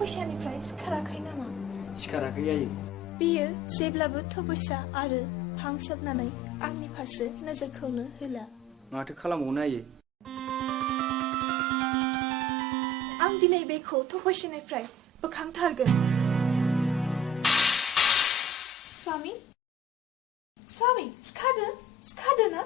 थपस्यानिफ्राय सिखाराखै नामा? सिखाराखै आयै। बियो जेब्लाबो थपस्या आरो हां सोबनानै आंनि फारसे नोजोरखौनो होला। माथो खालामबावनो आयै? आं दिनै बेखौ थपस्यानिफ्राय बोखांथारगोन। स्वामी स्वामी सिखारदो ना?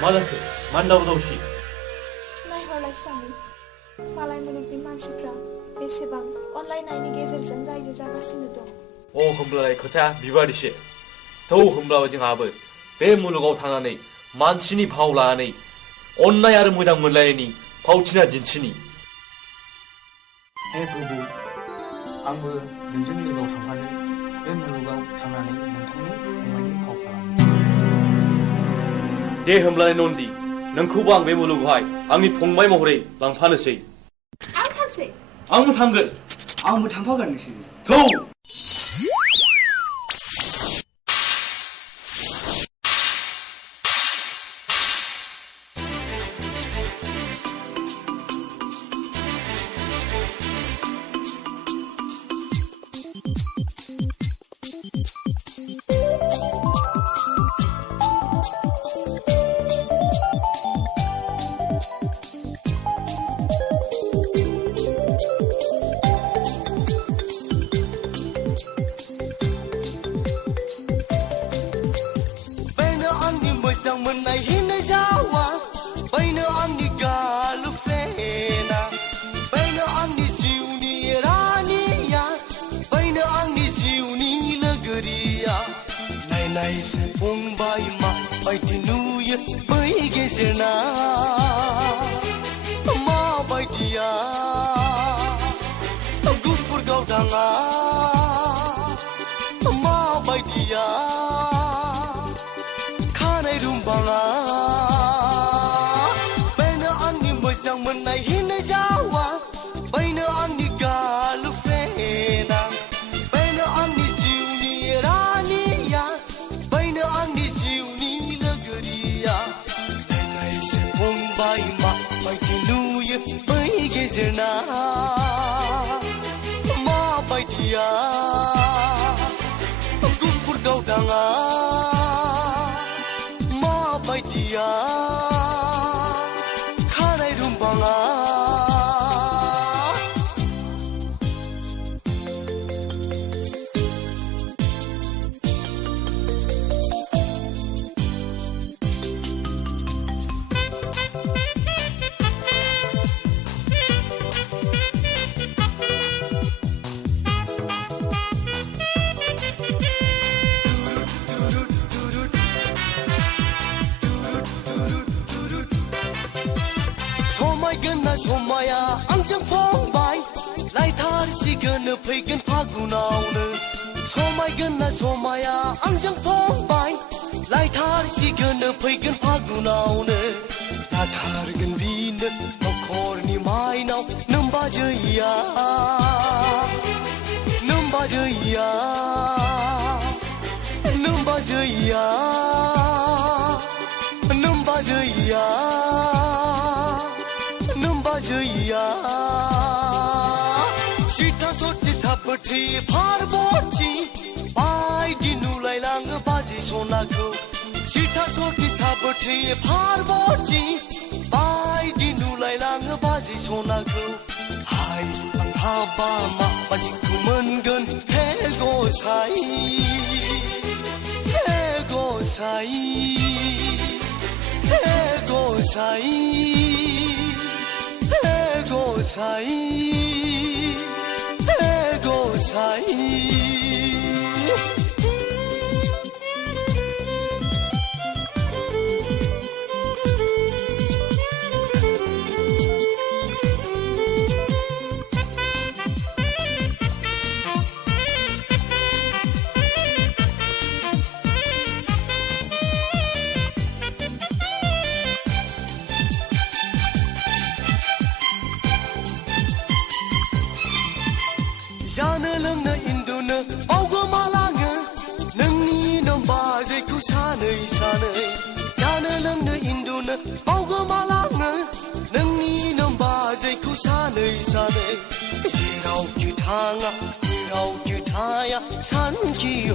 मा जाखो? मानो दावराव-दावसि? नायहरलाय स्वामी, मालाय मुलुगनि मानसिफ्रा बेसेबां अनलायनायनि गेजेरजों रायजो जागासिनो दं। होमब्लालाय खोथाया बिबादिसो। होमब्लाबो जोंहाबो बे मुलुगाव थानानै मानसिनि भाव लानानै अननाय आरो मोजां मोनलायनायनि फावथिना दिन्थिनि। हे प्रभु, आंबो नोंजों लोगोआव थांफानो बे मुलुगाव थांनानै नोंथांनि अननायनि फाव खालामो। दे होमब्लालाय नन्दि, नोंखौबो आं बे मुलुगावहाय आंनि फंबाय महरै लांफानोसै। आं थांसै। आंबो थांगोन। आंबो थांफागोन नोंसोर। थौ! मोननाय हिनो जावा बैनो आंनि गार्लफ्रेन्डआ, बैनो आंनि जिउनि रानिया, बैनो आंनि जिउनि लोगोरिया। नायनायसै फंबाय माबायदि नुयो बै गेजेरना, माबायदिया गुफुर गावदाङा, माबायदिया बैनो आंनि मोजां मोननाय हिनो जावा बैनो आंनि गार्लफ्रेन्डआ, बैनो आंनि जिउनि रानिया, बैनो आंनि जिउनि लोगोरिया। नायनायसै फंबाय माबायदि नुयो बै गेजेरना, माबायदिया गुफुर गावदाङा, माबायदिया खानाय रुम्बाङा। समायगोन ना समाया आंजों फंबाय, लायथारसिगोन फैगोन फागुनावनो। समायगोन ना समाया आंजों फंबाय, लायथारसिगोन फैगोन फागुनावनो। जाथारगोन बिनो नखरनि माइनाव नोमबाजैया, नोमबाजैया, नोमबाजैया, नोमबाजैया, नोमबाजैया। सीता सती साबथि पार्वती बायदि नुलायलाङो बाजै सनाखौ। सीता सती साबथि पार्वती बायदि नुलायलाङो बाजै सनाखौ। हाय आं हाबा माबादिखौ मोनगोन हे गसाइ, हे गसाइ, हे गसाइ, हे गसाइ, हे गसाइ। जानो लोंनो इन्दुनो बावगोमालाङो नोंनि नोमबाजैखौ सानै सानै। जानो लोंनो इन्दुनो बावगोमालाङो नोंनि